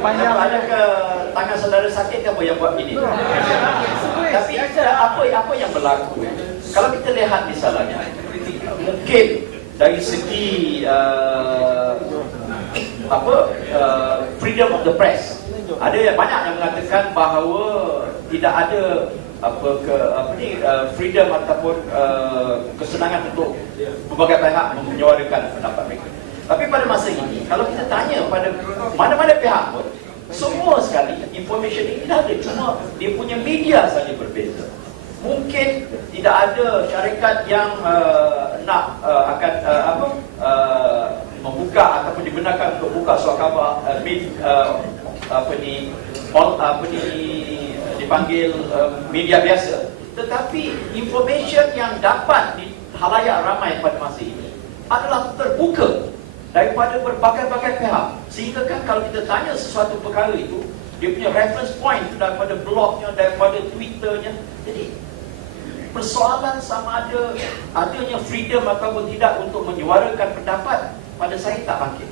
panjang. Ada ke tangan saudara sakit ke apa yang buat ini? Tapi apa yang berlaku? Kalau kita lihat misalnya, mungkin dari segi freedom of the press, ada banyak yang mengatakan bahawa tidak ada freedom ataupun kesenangan untuk berbagai pihak menyuarakan pendapat mereka. Tapi pada masa ini, kalau kita tanya pada mana-mana pihak pun, semua sekali information ini dah ada, cuma dia punya media saja berbeza. Mungkin tidak ada syarikat yang membuka ataupun dibenarkan untuk buka surat khabar dipanggil media biasa, tetapi information yang dapat di halayak ramai pada masa ini adalah terbuka daripada berbagai-bagai pihak. Sehingga kan kalau kita tanya sesuatu perkara itu, dia punya reference point daripada blognya, daripada Twitternya. Jadi persoalan sama adanya freedom ataupun tidak untuk menyuarakan pendapat, pada saya tak bangkit.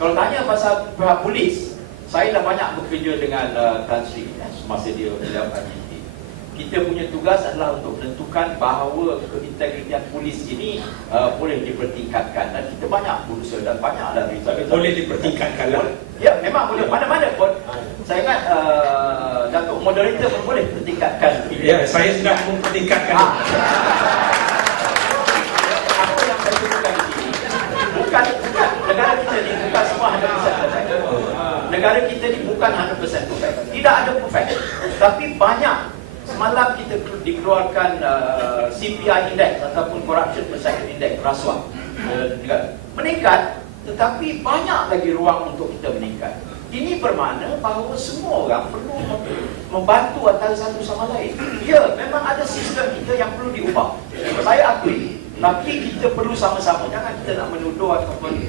Kalau tanya pasal pihak polis, saya dah banyak bekerja dengan Tan Sri semasa dia menjabat IGP. Kita punya tugas adalah untuk menentukan bahawa keintegritian polis ini boleh dipertingkatkan, dan kita banyak berusaha dan banyak ada result. Boleh dipertingkatkan lah. Ya, memang boleh. Mana-mana pun. Saya ingat Datuk Moderator pun boleh pertingkatkan. Ya, saya sudah mempertingkatkan. Apa yang saya sebutkan di sini, bukan negara kita ni bukan semua 100% perfect. Negara kita ni bukan 100% perfect. Tidak ada perfect. Tapi banyak. Semalam kita dikeluarkan CPI Index ataupun Corruption Perception Index, rasuah meningkat, tetapi banyak lagi ruang untuk kita meningkat. Ini bermakna bahawa semua orang perlu membantu antara satu sama lain. Ya, memang ada sistem kita yang perlu diubah, saya akui, tapi kita perlu sama-sama. Jangan kita nak menuduh ataupun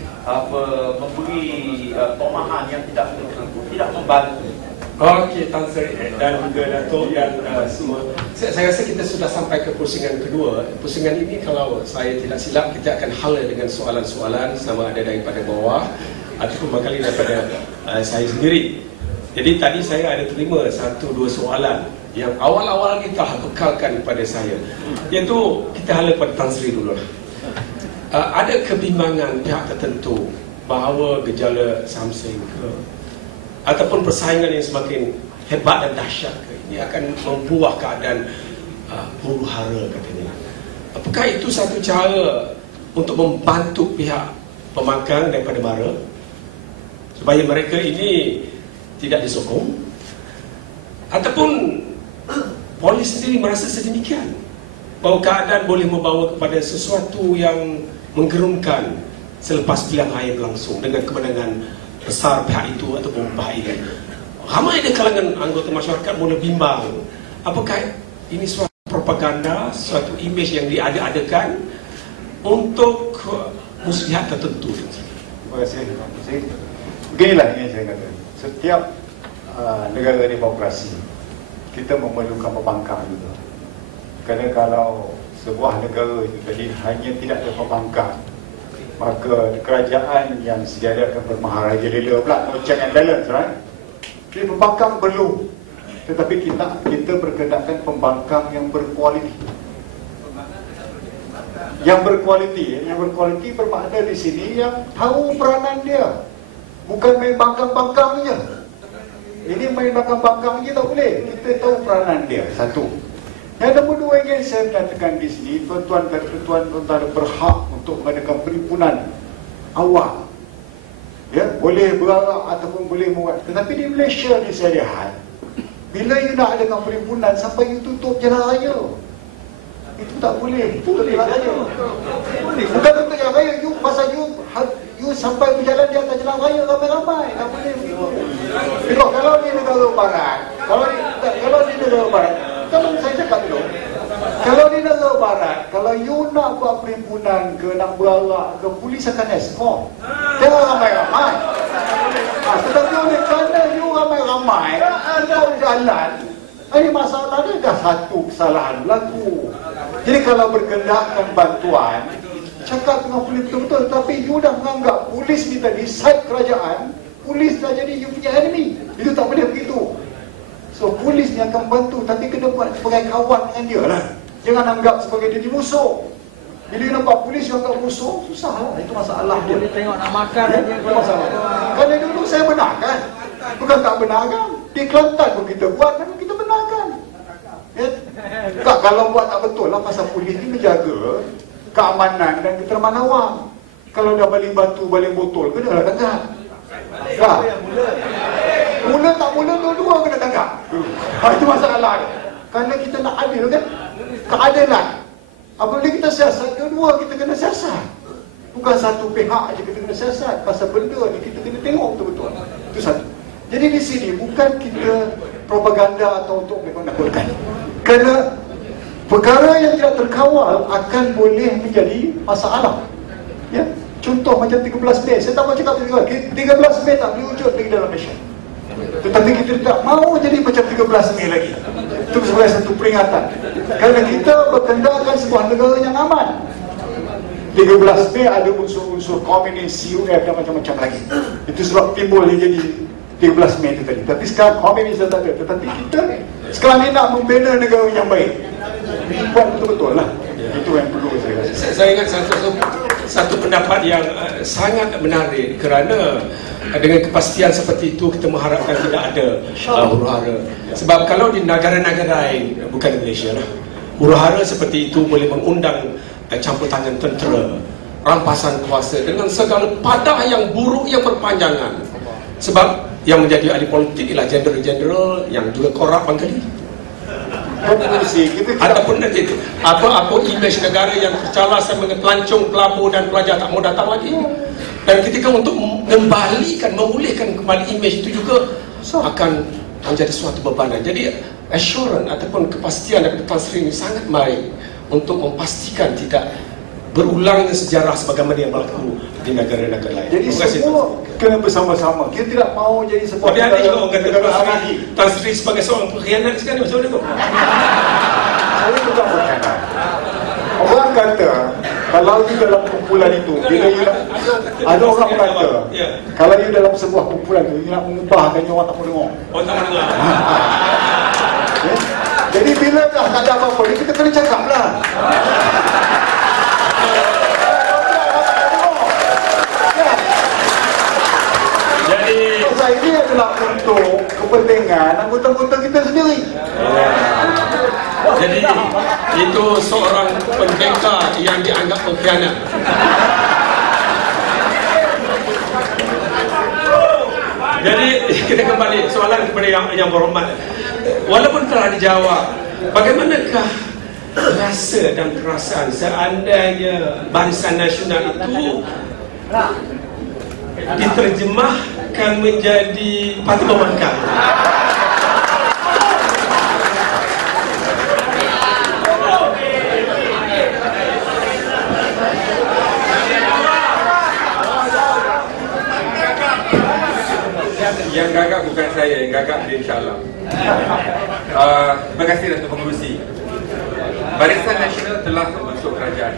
memberi tomahan yang tidak membantu. Okey, Tan Sri dan juga Datuk dan semua. Saya rasa kita sudah sampai ke pusingan kedua. Pusingan ini kalau saya tidak silap, kita akan hala dengan soalan-soalan sama ada daripada bawah ataupun barangkali daripada saya sendiri. Jadi tadi saya ada terima 1-2 soalan yang awal-awal kita bekalkan kepada saya, iaitu kita hala pada Tan Sri dulu. Ada kebimbangan pihak tertentu bahawa gejala Samseng ke ataupun persaingan yang semakin hebat dan dahsyat ke, ini akan membuah keadaan huru-hara katanya. Apakah itu satu cara untuk membantu pihak pemakan daripada mara supaya mereka ini tidak disokong, ataupun polis sendiri merasa sedemikian bahawa keadaan boleh membawa kepada sesuatu yang menggerunkan selepas pilihan raya berlangsung dengan kemenangan besar pihak itu ataupun pihak ini? Ramai di kalangan anggota masyarakat mula bimbang, apakah ini suatu propaganda, suatu imej yang diada-adakan untuk muslihat tertentu? Terima kasih. Beginilah yang saya kata, setiap negara demokrasi kita memerlukan pembangkang juga. Kerana kalau sebuah negara itu tadi hanya tidak ada pembangkang, maka kerajaan yang sedia akan bermaharaja lela pula, no check and balance, right? Jadi pembangkang perlu, tetapi kita berkehendakan pembangkang yang berkualiti. Yang berkualiti bermakna di sini yang tahu peranan dia, bukan main bangkang-bangkangnya. Ini main bangkang-bangkang je tak boleh. Kita tahu peranan dia, satu. Yang nombor dua yang saya katakan di sini, tuan-tuan dan tuan-tuan berhak untuk mengadakan perhimpunan awal. Ya, boleh berarak ataupun boleh muat. Tetapi di Malaysia ni saya lihat, bila you nak adakan perhimpunan sampai you tutup jalan raya, itu tak boleh. Tutup jalan raya. Bukan tutup jalan raya, you pasal you sampai berjalan di atas jalan raya ramai-ramai. Tak boleh begitu. Kalau di negara barat, kalau di negara barat, kalau saya cakap dulu, kalau di negara barat, kalau you nak buat perhimpunan ke, nak berarak ke, polis akan escort. Jangan ramai-ramai. Tetapi oleh kerana you ramai-ramai, kau jalan, ini masalah dia dah satu kesalahan berlaku. Jadi kalau berkehendakkan bantuan, cakap dengan polis betul-betul, tapi you dah menganggap polis ni tadi side kerajaan, Polis dah jadi you punya enemy. Itu tak boleh begitu. So polis ni akan bantu, tapi kena buat sebagai kawan dengan dia lah. Jangan anggap sebagai dia musuh. Bila you nampak polis yang anggap musuh, susah lah. Itu masalah dia. Boleh tengok nak makan Ya, dia. itu masalah. Kerana dulu saya benarkan. Bukan tak benarkan. Di Kelantan pun kita buat, kan kita benarkan. Ya. Tak, kalau buat tak betul lah, pasal polis ni menjaga keamanan dan ketertiban awam. Kalau dah baling batu, baling botol, kena lah tangkap. Tak. Mula tak mula, dua-dua kena tangkap. Itu masalah dia. Kerana kita nak adil kan? Keadilan. Apabila kita siasat, dua kita kena siasat. Bukan satu pihak je kita kena siasat. Pasal benda ni kita kena tengok betul-betul. Itu satu. Jadi di sini bukan kita propaganda atau untuk menakutkan. Kerana perkara yang tidak terkawal akan boleh menjadi masalah. Ya, contoh macam 13 Mei. Saya tak mau cakap 13 Mei tak diwujud lagi dalam Malaysia. Tetapi kita tak mau jadi macam 13 Mei lagi. Itu sebagai satu peringatan. Kerana kita berkendalikan sebuah negara yang aman. 13 Mei ada unsur-unsur komunis, CUF dan macam-macam lagi. Itu sebab timbul yang jadi 13 Mei itu tadi. Tapi sekarang komunis dah tak ada. Tetapi kita sekarang ni nak membina negara yang baik. Buat betul-betul lah. Itu yang perlu saya rasa. Saya ingat satu pendapat yang sangat menarik, kerana dengan kepastian seperti itu kita mengharapkan tidak ada huru-hara. Sebab kalau di negara-negara lain, bukan di Malaysia lah, huru-hara seperti itu boleh mengundang campur tangan tentera, rampasan kuasa dengan segala padah yang buruk yang berpanjangan. Sebab yang menjadi ahli politik ialah jenderal-jenderal yang juga korup bangkali. Ataupun nanti apa imej negara yang tercalas dengan pelancong, pelabur dan pelajar tak mau datang lagi. Dan ketika untuk memulihkan kembali imej itu juga akan menjadi suatu bebanan. Jadi assurance ataupun kepastian daripada Tan Sri ini sangat baik untuk memastikan tidak berulangnya sejarah sebagaimana yang berlaku di negara-negara lain. Jadi semua kena bersama-sama. Kita tidak mahu jadi sebuah ada juga orang kata negara Tan Sri sebagai seorang pengkhianat sekarang, macam mana tu? Saya bukan berkhianat. Orang kata kalau you dalam kumpulan itu, bila you ada orang kata kalau you dalam sebuah kumpulan itu, you nak mengubahkan orang tak mau dengar. Orang tak mau dengar. Ya? Jadi bila dah tak ada apa-apa, kita kena cakap lah. Ini adalah untuk kepentingan anggota-anggota kita sendiri. Jadi itu seorang pendekar yang dianggap pengkhianat. Jadi kita kembali soalan kepada yang berhormat. Walaupun telah dijawab, bagaimanakah rasa dan perasaan seandainya Barisan Nasional itu diterjemahkan menjadi parti pembangkang? Yang gagap bukan saya, yang gagap dia insyaAllah. Terima kasih Datuk Pengerusi. Barisan Nasional telah membentuk kerajaan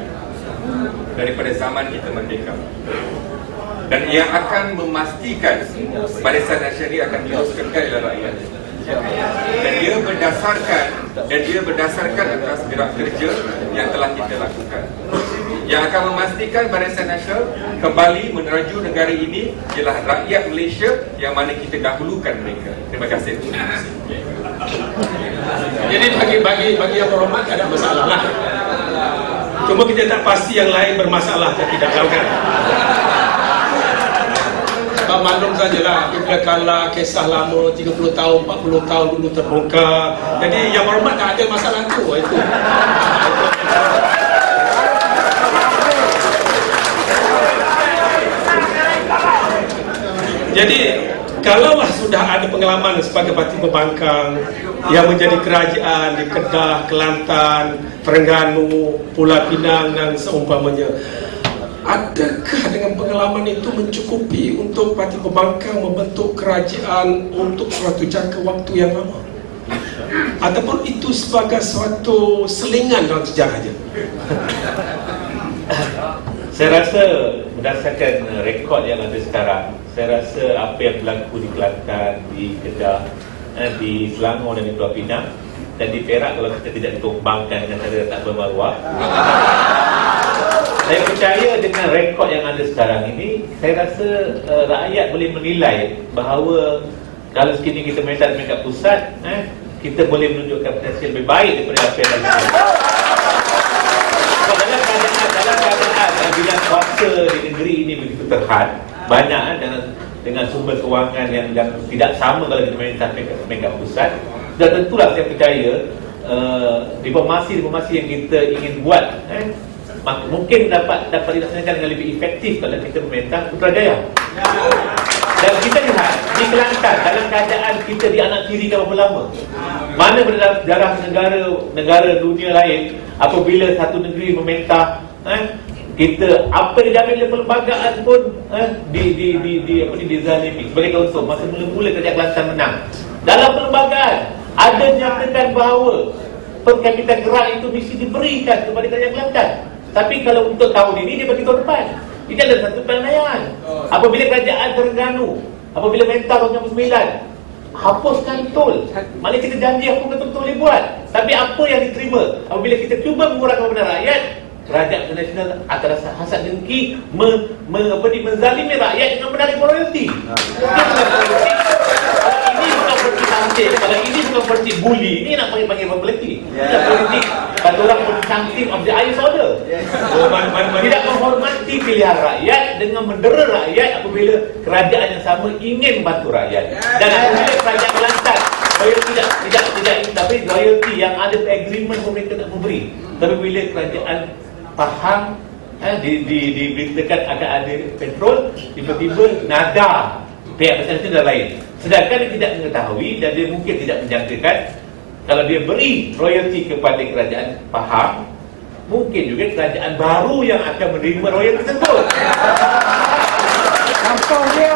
daripada zaman kita merdeka, dan ia akan memastikan Barisan Nasional ini akan diteruskan oleh rakyat. Dan dia berdasarkan atas gerak kerja yang telah kita lakukan, yang akan memastikan Barisan Nasional kembali meneraju negara ini ialah rakyat Malaysia yang mana kita dahulukan mereka. Terima kasih. Jadi bagi yang berhormat tak ada masalah lah. Cuma kita tak pasti yang lain bermasalah atau tidak, kan? Sebab maklum sajalah, bila kalah kisah lama 30 tahun, 40 tahun dulu terbongkar. Jadi yang berhormat tak ada masalah tu. Itu. Jadi kalaulah sudah ada pengalaman sebagai parti pembangkang yang menjadi kerajaan di Kedah, Kelantan, Terengganu, Pulau Pinang dan seumpamanya, adakah dengan pengalaman itu mencukupi untuk parti pembangkang membentuk kerajaan untuk suatu jangka waktu yang lama? Ataupun itu sebagai suatu selingan dalam sejarah saja? Saya rasa berdasarkan rekod yang ada sekarang, Saya rasa apa yang berlaku di Kelantan, di Kedah, di Selangor dan di Pulau Pinang, dan di Perak kalau kita tidak ditumbangkan dengan cara tak bermaruah. Saya percaya dengan rekod yang ada sekarang ini, saya rasa rakyat boleh menilai bahawa kalau sekiranya kita minta dekat pusat, kita boleh menunjukkan potensi lebih baik daripada apa yang ada. Dalam keadaan bidang kuasa di negeri ini begitu terhad, banyak dengan sumber kewangan yang tidak sama kalau kita minta dekat pusat, dan tentulah saya percaya diplomasi yang kita ingin buat mungkin dapat dilaksanakan dengan lebih efektif kalau kita meminta Putrajaya. Dan kita lihat di Kelantan dalam keadaan kita dianaktirikan berapa lama. Mana berdarah negara dunia lain apabila satu negeri meminta kita apa yang diambil oleh perlembagaan pun dizalimi. Sebagai contoh, masa mula-mula kerajaan Kelantan menang, dalam perlembagaan ada nyatakan bahawa per kapita gerak itu mesti diberikan kepada kerajaan Kelantan. Tapi kalau untuk tahun ini, dia bagi tahun depan. Tidak ada satu penilaian. Apabila kerajaan Terengganu, apabila mental tahun 1999, hapuskan tol. Maknanya kita janji apa betul-betul boleh buat. Tapi apa yang diterima? Apabila kita cuba mengurangkan kepada rakyat, kerajaan internasional akan rasa hasad dengki menzalimi rakyat dengan menarik royalti. Ini bukan politik sanksi. Kalau ini bukan politik bully, ini nak panggil politik. Ini politik kata orang politik something of the highest order. Tidak menghormati pilihan rakyat dengan mendera rakyat apabila kerajaan yang sama ingin membantu rakyat. Dan apabila kerajaan Kelantan tapi royalty yang ada agreement mereka tak memberi. Tapi bila kerajaan faham diberitakan akan ada petrol, tiba-tiba nada pihak bersentuhan dan lain. Sedangkan dia tidak mengetahui dan dia mungkin tidak menjangkakan kalau dia beri royalty kepada kerajaan faham, mungkin juga kerajaan baru yang akan menerima royalty tersebut. Gampang dia.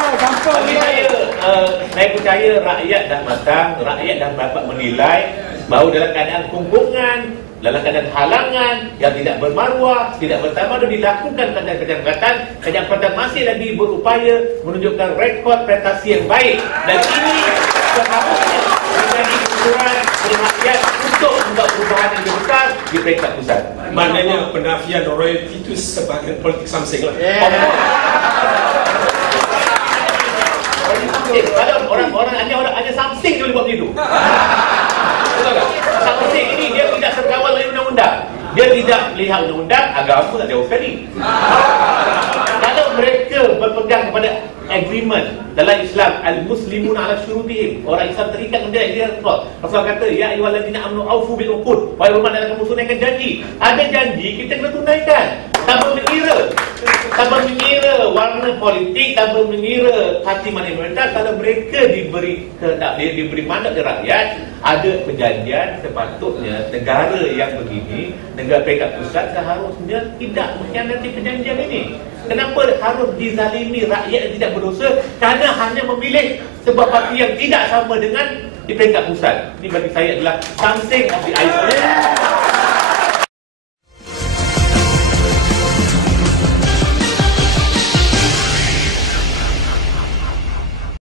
Saya percaya rakyat dah matang, rakyat dah dapat menilai bahawa dalam keadaan kungkungan, dalam keadaan halangan yang tidak bermaruah, tidak bertamadun dilakukan kerajaan Kelantan masih lagi berupaya menunjukkan rekod prestasi yang baik, dan ini seharusnya menjadi ukuran rakyat untuk membuat perubahan yang lebih besar di peringkat pusat. Maknanya penafian royalty itu sebagai politik samsing lah. Kalau orang hanya something dia boleh buat begitu. Betul tak? Something ini dia tidak terkawal oleh undang-undang. Dia tidak melihat undang-undang, agama tak jauh sekali. Kalau mereka berpegang kepada agreement dalam Islam, al-muslimun ala syurutihim, orang Islam terikat dengan dia. Rasulullah kata, ya ayyuhallazina amanu aufu bil uqud, wahai umat dalam kamu tunaikan janji. Ada janji kita kena tunaikan. Tanpa mengira warna politik, tanpa mengira hati mana mereka. Kalau mereka diberi mandat dari rakyat, ada perjanjian, sepatutnya negara yang begini, negara peringkat pusat seharusnya tidak mengkhianati perjanjian ini. Kenapa harus dizalimi rakyat yang tidak berdosa kerana hanya memilih sebuah parti yang tidak sama dengan di peringkat pusat? Ini bagi saya adalah something of the iceberg.